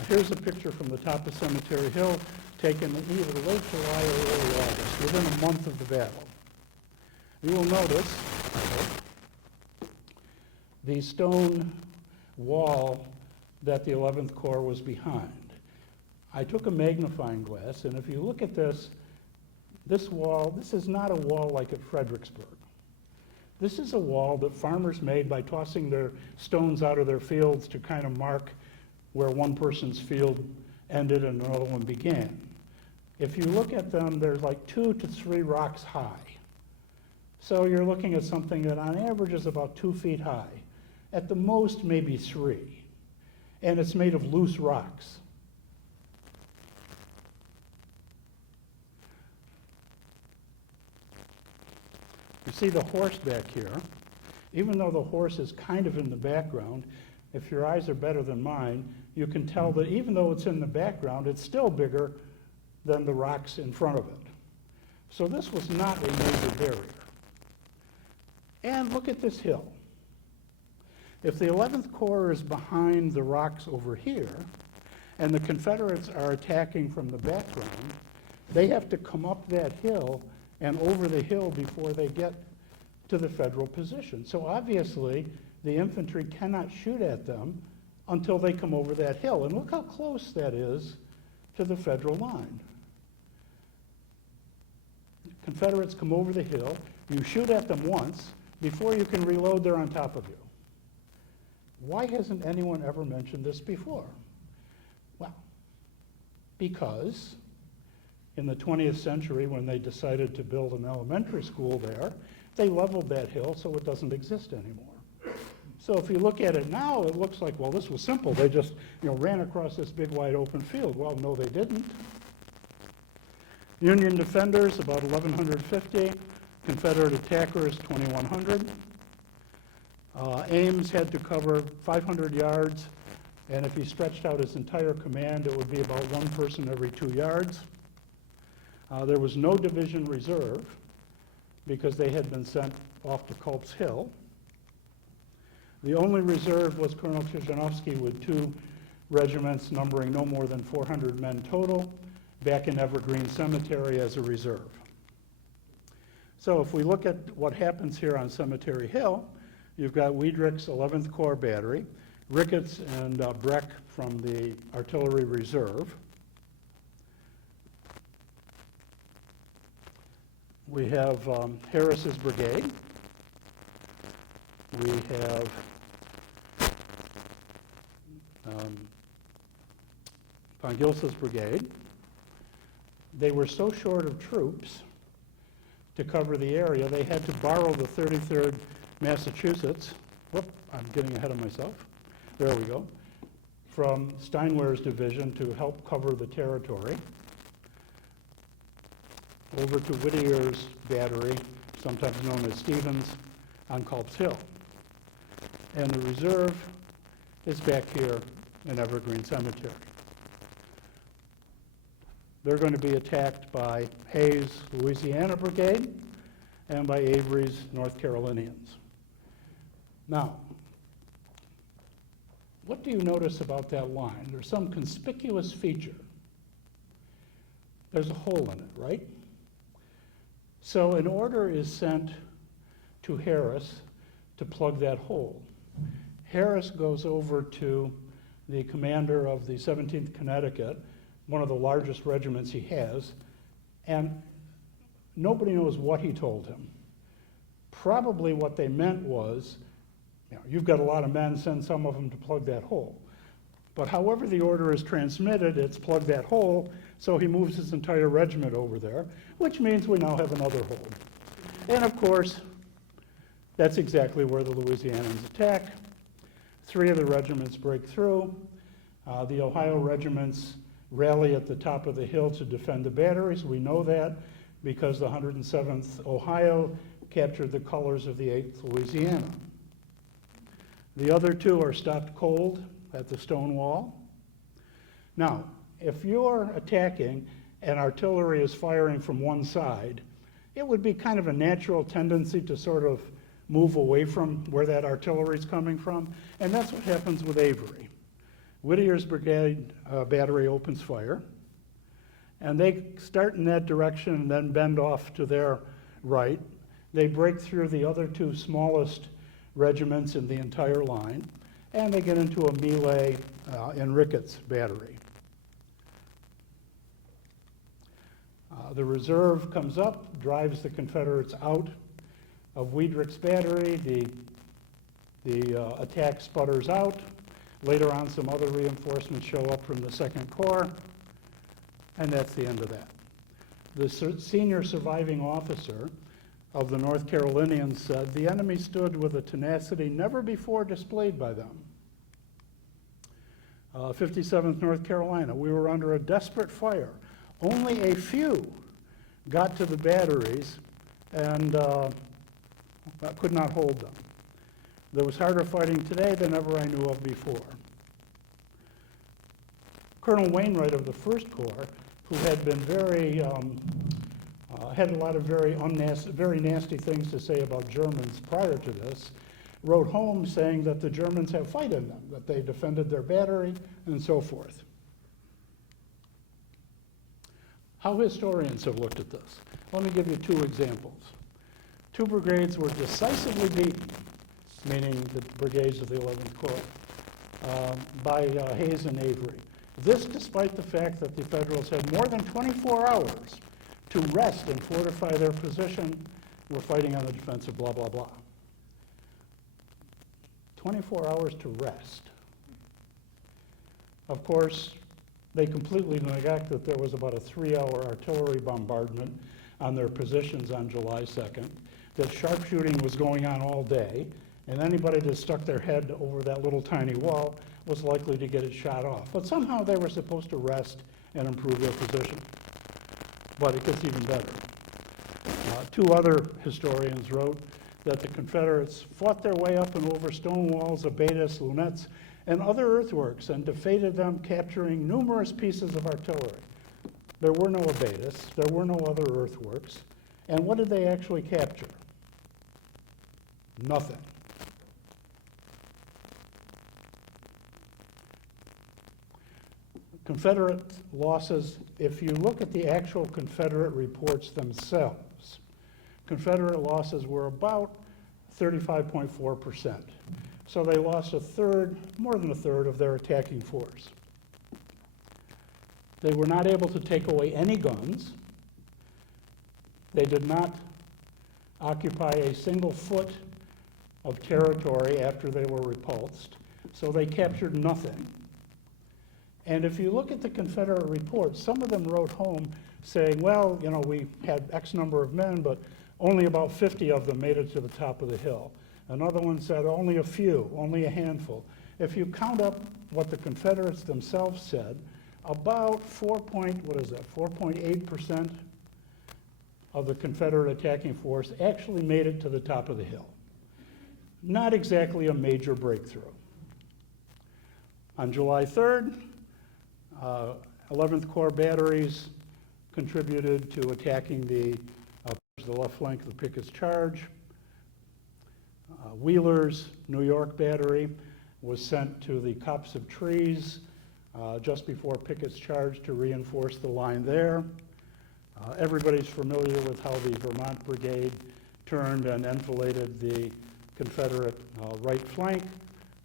Here's a picture from the top of Cemetery Hill taken in either late July or early August, within a month of the battle. You will notice the stone wall that the 11th Corps was behind. I took a magnifying glass, and if you look at this wall, this is not a wall like at Fredericksburg. This is a wall that farmers made by tossing their stones out of their fields to kind of mark where one person's field ended and another one began. If you look at them, they're like 2 to 3 rocks high. So you're looking at something that on average is about 2 feet high. At the most, maybe 3. And it's made of loose rocks. You see the horse back here. Even though the horse is kind of in the background, if your eyes are better than mine, you can tell that even though it's in the background, it's still bigger than the rocks in front of it. So this was not a major barrier. And look at this hill. If the 11th Corps is behind the rocks over here, and the Confederates are attacking from the background, they have to come up that hill and over the hill before they get to the Federal position. So obviously, the infantry cannot shoot at them until they come over that hill. And look how close that is to the Federal line. Confederates come over the hill, you shoot at them once, before you can reload, they're on top of you. Why hasn't anyone ever mentioned this before? Well, because in the 20th century, when they decided to build an elementary school there, they leveled that hill so it doesn't exist anymore. So if you look at it now, it looks like, well, this was simple. They just, ran across this big wide open field. Well, no, they didn't. Union defenders, about 1,150. Confederate attackers, 2,100. Ames had to cover 500 yards, and if he stretched out his entire command, it would be about 1 person every 2 yards. There was no division reserve because they had been sent off to Culp's Hill. The only reserve was Colonel Krzyzanowski with 2 regiments numbering no more than 400 men total, back in Evergreen Cemetery as a reserve. So if we look at what happens here on Cemetery Hill, you've got Wiedrich's 11th Corps Battery, Ricketts and Breck from the Artillery Reserve. We have Harris's Brigade. We have Von Gilsa's Brigade. They were so short of troops to cover the area, they had to borrow the 33rd Massachusetts. Whoop, I'm getting ahead of myself. There we go. from Steinware's division to help cover the territory, over to Whittier's battery, sometimes known as Stevens, on Culp's Hill. And the reserve is back here in Evergreen Cemetery. They're going to be attacked by Hayes' Louisiana Brigade and by Avery's North Carolinians. Now, what do you notice about that line? There's some conspicuous feature. There's a hole in it, right? So an order is sent to Harris to plug that hole. Harris goes over to the commander of the 17th Connecticut, one of the largest regiments he has, and nobody knows what he told him. Probably what they meant was, you've got a lot of men, send some of them to plug that hole. But however the order is transmitted, it's plug that hole, so he moves his entire regiment over there, which means we now have another hole. And of course, that's exactly where the Louisianans attack. 3 of the regiments break through. The Ohio regiments rally at the top of the hill to defend the batteries. We know that because the 107th Ohio captured the colors of the 8th Louisiana. The other 2 are stopped cold at the stone wall. Now, if you're attacking and artillery is firing from one side, it would be kind of a natural tendency to sort of move away from where that artillery is coming from, and that's what happens with Avery. Whittier's brigade battery opens fire, and they start in that direction and then bend off to their right. They break through the other 2 smallest regiments in the entire line, and they get into a melee in Ricketts' battery. The reserve comes up, drives the Confederates out of Wiedrich's battery. The attack sputters out. Later on, some other reinforcements show up from the 2nd Corps, and that's the end of that. The senior surviving officer of the North Carolinians said, "The enemy stood with a tenacity never before displayed by them." 57th North Carolina, "We were under a desperate fire. Only a few got to the batteries and could not hold them. There was harder fighting today than ever I knew of before." Colonel Wainwright of the 1st Corps, who had been had a lot of very nasty things to say about Germans prior to this, wrote home saying that the Germans have fight in them, that they defended their battery, and so forth. How historians have looked at this. Let me give you 2 examples. 2 brigades were decisively beaten, meaning the brigades of the 11th Corps, by Hayes and Avery. This despite the fact that the Federals had more than 24 hours to rest and fortify their position. We're fighting on the defensive, blah, blah, blah. 24 hours to rest. Of course, they completely neglect that there was about a 3-hour artillery bombardment on their positions on July 2nd, that sharpshooting was going on all day, and anybody that stuck their head over that little tiny wall was likely to get it shot off. But somehow they were supposed to rest and improve their position. But it gets even better. 2 other historians wrote that the Confederates fought their way up and over stone walls, abatis, lunettes, and other earthworks, and defeated them, capturing numerous pieces of artillery. There were no abatis, there were no other earthworks, and what did they actually capture? Nothing. Confederate losses, if you look at the actual Confederate reports themselves, Confederate losses were about 35.4%. So they lost a third, more than a third of their attacking force. They were not able to take away any guns. They did not occupy a single foot of territory after they were repulsed. So they captured nothing. And if you look at the Confederate reports, some of them wrote home saying, well, you know, we had X number of men, but only about 50 of them made it to the top of the hill. Another one said only a few, only a handful. If you count up what the Confederates themselves said, about 4.8% of the Confederate attacking force actually made it to the top of the hill. Not exactly a major breakthrough. On July 3rd, 11th Corps batteries contributed to attacking the left flank of the Pickett's charge. Wheeler's New York battery was sent to the copse of trees just before Pickett's charge to reinforce the line there. Everybody's familiar with how the Vermont Brigade turned and enfiladed the Confederate right flank,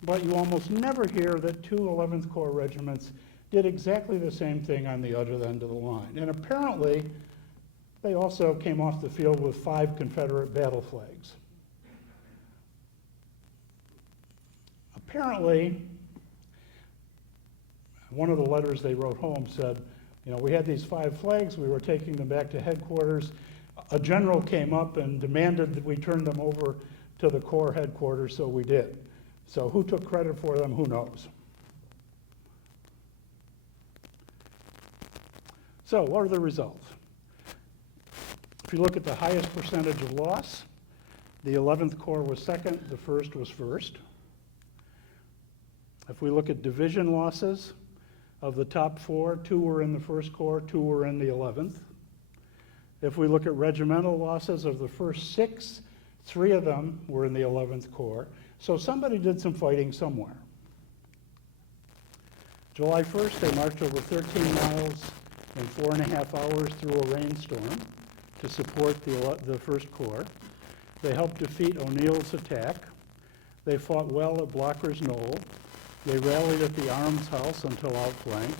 but you almost never hear that two 11th Corps regiments did exactly the same thing on the other end of the line. And apparently, they also came off the field with 5 Confederate battle flags. Apparently, one of the letters they wrote home said, you know, we had these 5 flags, we were taking them back to headquarters. A general came up and demanded that we turn them over to the Corps headquarters, so we did. So who took credit for them, who knows? So what are the results? If you look at the highest percentage of loss, the 11th Corps was second, the 1st was first. If we look at division losses, of the top 4, 2 were in the 1st Corps, 2 were in the 11th. If we look at regimental losses of the first 6, 3 of them were in the 11th Corps. So somebody did some fighting somewhere. July 1st, they marched over 13 miles in 4.5 hours through a rainstorm to support the 1st Corps. They helped defeat O'Neill's attack. They fought well at Blocker's Knoll. They rallied at the Arms House until outflanked.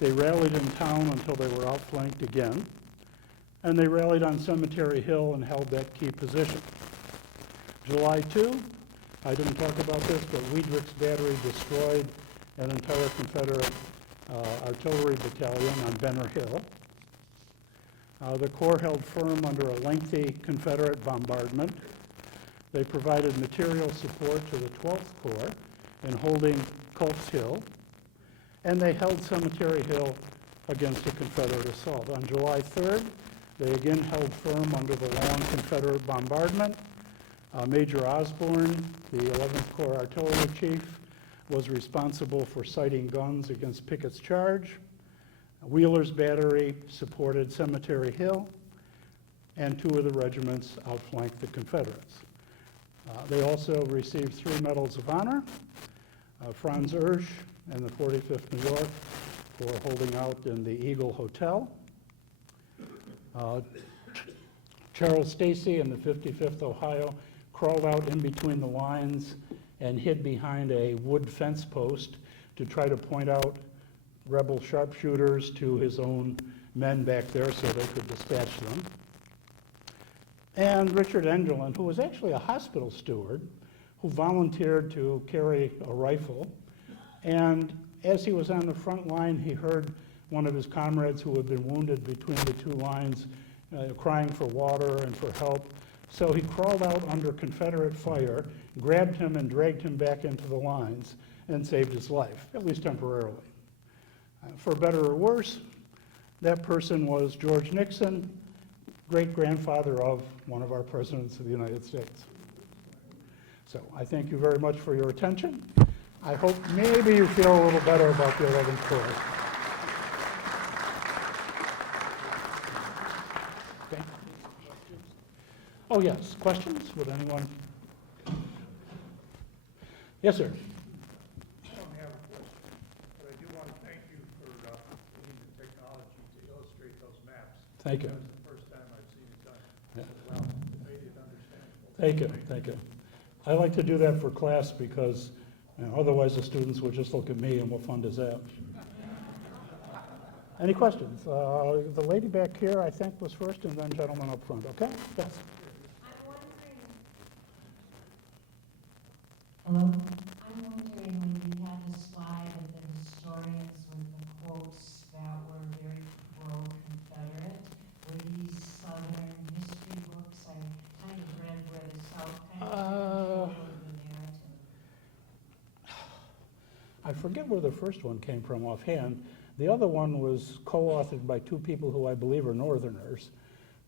They rallied in town until they were outflanked again. And they rallied on Cemetery Hill and held that key position. July 2, I didn't talk about this, but Weidrick's battery destroyed an entire Confederate artillery battalion on Benner Hill. The Corps held firm under a lengthy Confederate bombardment. They provided material support to the 12th Corps in holding Culp's Hill, and they held Cemetery Hill against a Confederate assault. On July 3rd, they again held firm under the long Confederate bombardment. Major Osborne, the 11th Corps artillery chief, was responsible for sighting guns against Pickett's charge. Wheeler's battery supported Cemetery Hill, and 2 of the regiments outflanked the Confederates. They also received 3 medals of honor. Franz Ursch and the 45th New York for holding out in the Eagle Hotel. Charles Stacy and the 55th Ohio crawled out in between the lines and hid behind a wood fence post to try to point out rebel sharpshooters to his own men back there so they could dispatch them. And Richard Enderlin, who was actually a hospital steward, who volunteered to carry a rifle. And as he was on the front line, he heard one of his comrades who had been wounded between the 2 lines crying for water and for help. So he crawled out under Confederate fire, grabbed him and dragged him back into the lines and saved his life, at least temporarily. For better or worse, that person was George Nixon, great-grandfather of one of our presidents of the United States. So I thank you very much for your attention. I hope maybe you feel a little better about the 11th Corps. Okay. Oh, yes, questions? Would anyone? Yes, sir. I don't have a question, but I do want to thank you for using the technology to illustrate those maps. Thank you. That was the first time I've seen it done. Yeah. Well, it made it understandable. Thank you, thank you. I like to do that for class because otherwise the students would just look at me and what fun is that? Any questions? The lady back here, I think, was first, and then gentleman up front, okay? Yes. I'm wondering. Hello? I'm wondering when you had the slide of the historians with the quotes that were very pro-Confederate, were these Southern history books? I kind of read where the South kind of controlled the narrative. forget where the first one came from offhand. The other one was co-authored by two people who I believe are Northerners.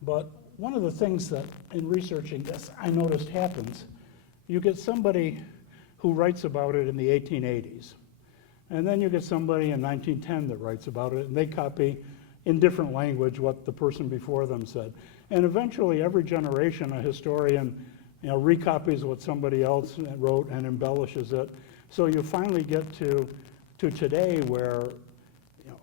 But one of the things that, in researching this, I noticed happens, you get somebody who writes about it in the 1880s. And then you get somebody in 1910 that writes about it, and they copy in different language what the person before them said. And eventually, every generation, a historian, recopies what somebody else wrote and embellishes it. So you finally get to today where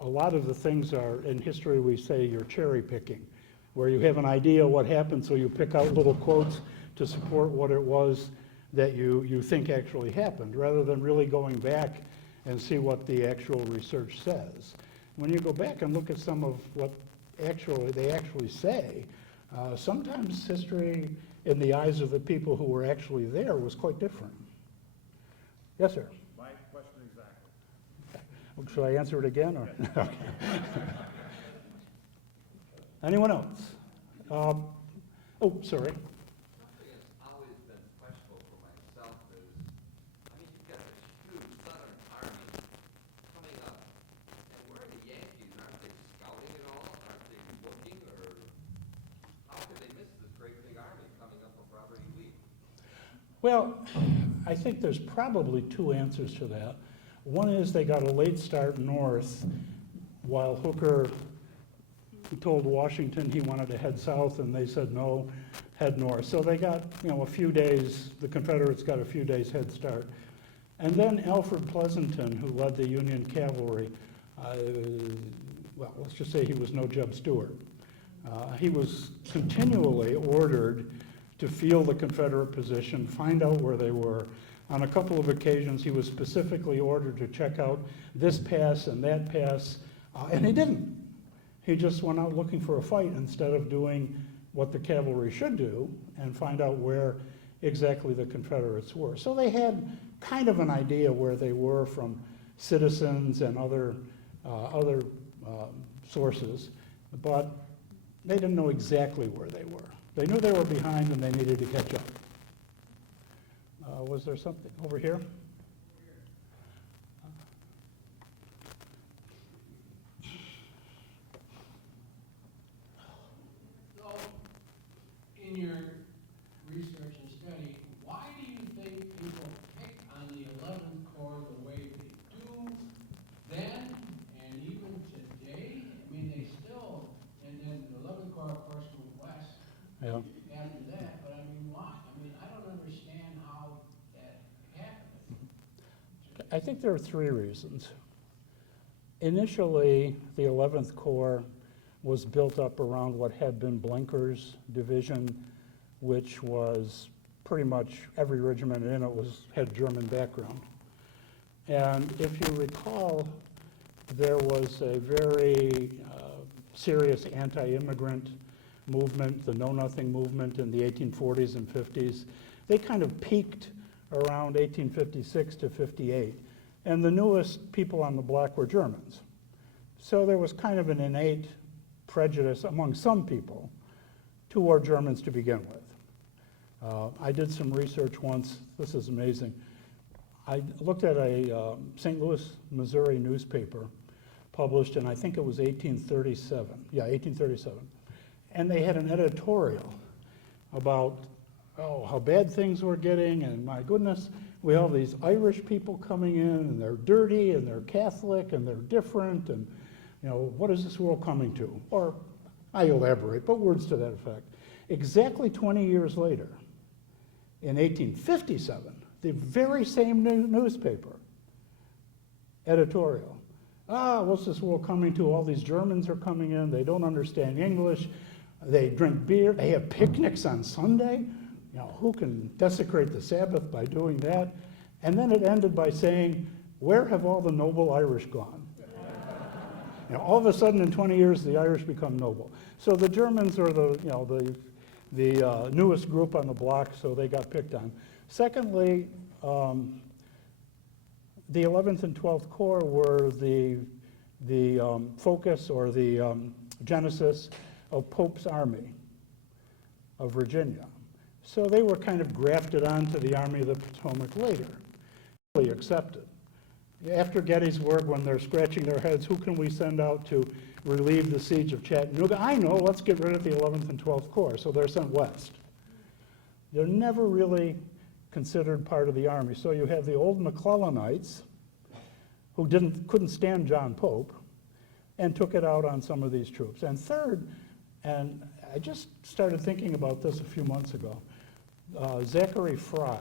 a lot of the things are, in history we say you're cherry picking, where you have an idea what happened, so you pick out little quotes to support what it was that you think actually happened, rather than really going back and see what the actual research says. When you go back and look at some of what they actually say, sometimes history in the eyes of the people who were actually there was quite different. Yes, sir? My question exactly. Okay. Should I answer it again? Or? Okay. Anyone else? Oh, sorry. Something that's always been questionable for myself is, I mean, you've got this huge Southern Army coming up, and where are the Yankees? Aren't they scouting at all? Aren't they looking, or how could they miss this great big army coming up from Robert E. Lee? Well, I think there's probably two answers to that. One is they got a late start north while Hooker told Washington he wanted to head south, and they said no, head north. So they got, a few days, the Confederates got a few days head start. And then Alfred Pleasanton, who led the Union cavalry, well, let's just say he was no Jeb Stuart. He was continually ordered to feel the Confederate position, find out where they were. On a couple of occasions, he was specifically ordered to check out this pass and that pass, and he didn't. He just went out looking for a fight instead of doing what the cavalry should do and find out where exactly the Confederates were. So they had kind of an idea where they were from citizens and other sources, but they didn't know exactly where they were. They knew they were behind and they needed to catch up. Was there something over here? So, in your research and study, why do you think people pick on the 11th Corps the way they do then and even today? I mean, they still, and then the 11th Corps, of course, moved west Yeah. after that, but I mean, why? I mean, I don't understand how that happened. I think there are three reasons. Initially, the 11th Corps was built up around what had been Blenker's division, which was pretty much every regiment in it had German background. And if you recall, there was a very serious anti-immigrant movement, the Know Nothing movement in the 1840s and 50s. They kind of peaked around 1856 to 58. And the newest people on the block were Germans. So there was kind of an innate prejudice among some people toward Germans to begin with. I did some research once, this is amazing. I looked at a St. Louis, Missouri newspaper published in, I think it was 1837. Yeah, 1837. And they had an editorial about, how bad things were getting, and my goodness, we have these Irish people coming in, and they're dirty, and they're Catholic, and they're different, and what is this world coming to? Or, I elaborate, but words to that effect. Exactly 20 years later, in 1857, the very same newspaper, editorial, what's this world coming to? All these Germans are coming in, they don't understand English, they drink beer, they have picnics on Sunday. Who can desecrate the Sabbath by doing that? And then it ended by saying, where have all the noble Irish gone? All of a sudden in 20 years, the Irish become noble. So the Germans are the newest group on the block, so they got picked on. Secondly, the 11th and 12th Corps were the focus or the genesis of Pope's army of Virginia. So they were kind of grafted onto the Army of the Potomac later, really accepted. After Gettysburg, when they're scratching their heads, who can we send out to relieve the siege of Chattanooga? I know, let's get rid of the 11th and 12th Corps, so they're sent west. They're never really considered part of the Army. So you have the old McClellanites, who couldn't stand John Pope, and took it out on some of these troops. And third, and I just started thinking about this a few months ago, Zachary Fry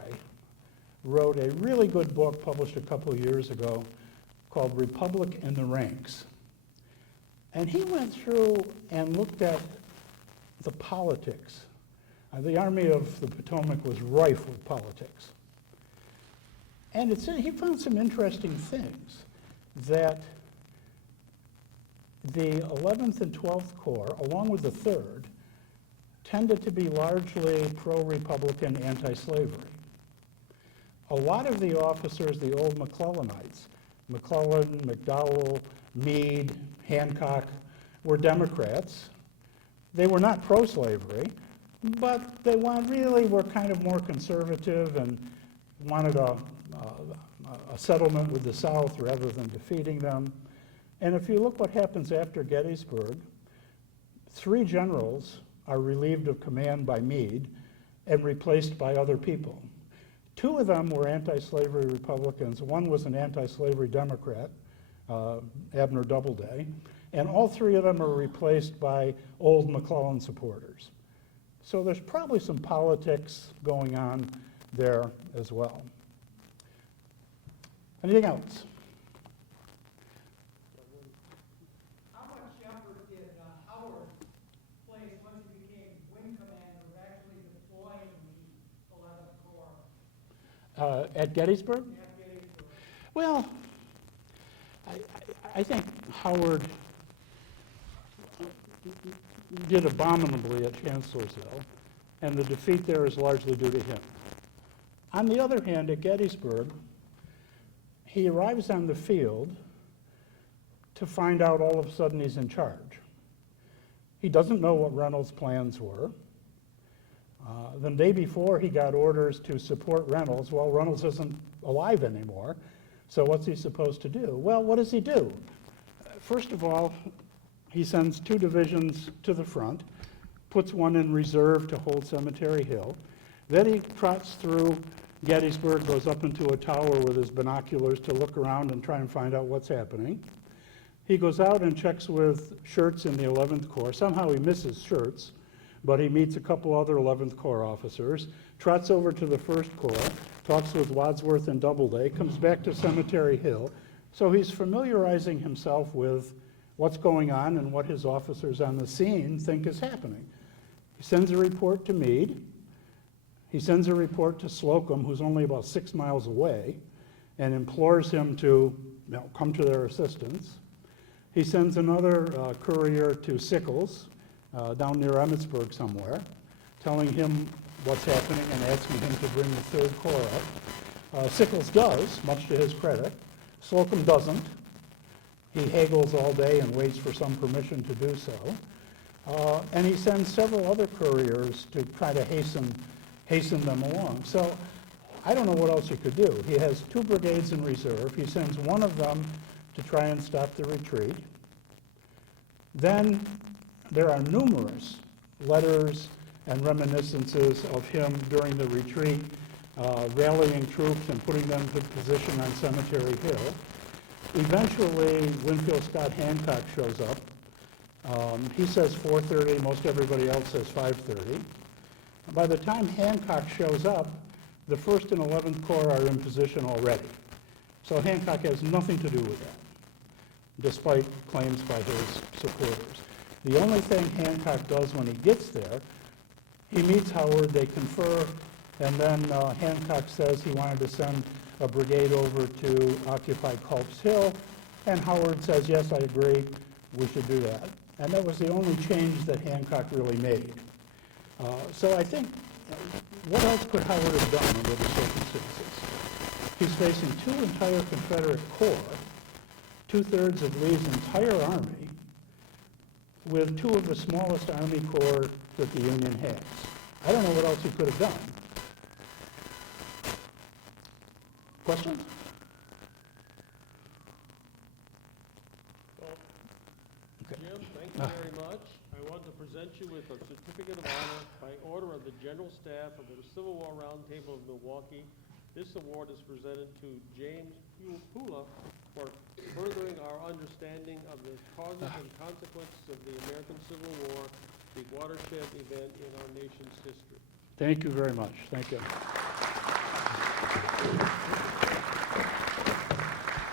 wrote a really good book published a couple of years ago called Republic in the Ranks. And he went through and looked at the politics. The Army of the Potomac was rife with politics. And he found some interesting things, that the 11th and 12th Corps, along with the 3rd, tended to be largely pro-Republican, anti-slavery. A lot of the officers, the old McClellanites, McClellan, McDowell, Meade, Hancock, were Democrats. They were not pro-slavery, but they really were kind of more conservative and wanted a settlement with the South rather than defeating them. And if you look what happens after Gettysburg, 3 generals are relieved of command by Meade and replaced by other people. 2 of them were anti-slavery Republicans. One was an anti-slavery Democrat, Abner Doubleday, and all 3 of them are replaced by old McClellan supporters. So there's probably some politics going on there as well. Anything else? How much effort did Howard place once he became wing commander of actually deploying the 11th Corps At Gettysburg? at Gettysburg? Well, I think Howard did abominably at Chancellorsville, and the defeat there is largely due to him. On the other hand, at Gettysburg, he arrives on the field to find out all of a sudden he's in charge. He doesn't know what Reynolds' plans were. The day before, he got orders to support Reynolds. Well, Reynolds isn't alive anymore, so what's he supposed to do? Well, what does he do? First of all, he sends 2 divisions to the front, puts one in reserve to hold Cemetery Hill. Then he trots through Gettysburg, goes up into a tower with his binoculars to look around and try and find out what's happening. He goes out and checks with Schurz in the 11th Corps. Somehow he misses Schurz, but he meets a couple other 11th Corps officers, trots over to the 1st Corps, talks with Wadsworth and Doubleday, comes back to Cemetery Hill. So he's familiarizing himself with what's going on and what his officers on the scene think is happening. He sends a report to Meade. He sends a report to Slocum, who's only about 6 miles away, and implores him to come to their assistance. He sends another courier to Sickles, down near Emmitsburg somewhere, telling him what's happening and asking him to bring the 3rd Corps up. Sickles does, much to his credit. Slocum doesn't. He haggles all day and waits for some permission to do so. And he sends several other couriers to try to hasten them along. So I don't know what else he could do. He has 2 brigades in reserve. He sends one of them to try and stop the retreat. Then there are numerous letters and reminiscences of him during the retreat, rallying troops and putting them to position on Cemetery Hill. Eventually, Winfield Scott Hancock shows up. He says 4:30, most everybody else says 5:30. By the time Hancock shows up, the 1st and 11th Corps are in position already. So Hancock has nothing to do with that, despite claims by his supporters. The only thing Hancock does when he gets there, he meets Howard, they confer, and then Hancock says he wanted to send a brigade over to occupy Culp's Hill, and Howard says, yes, I agree, we should do that. And that was the only change that Hancock really made. So I think, what else could Howard have done under the circumstances? He's facing 2 entire Confederate corps, 2/3 of Lee's entire army, with 2 of the smallest army corps that the Union has. I don't know what else he could have done. Questions? Jim, thank you very much. I want to present you with a certificate of honor by order of the General Staff of the Civil War Roundtable of Milwaukee. This award is presented to James Pula for furthering our understanding of the causes and consequences of the American Civil War, the watershed event in our nation's history. Thank you very much. Thank you.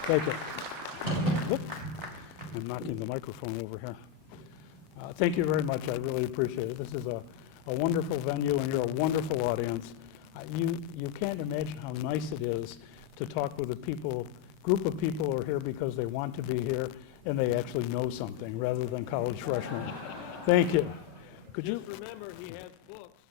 Thank you. Whoop. I'm knocking the microphone over here. Thank you very much. I really appreciate it. This is a wonderful venue, and you're a wonderful audience. You can't imagine how nice it is to talk with a group of people who are here because they want to be here and they actually know something rather than college freshmen. Thank you. Could you? Just remember, he has books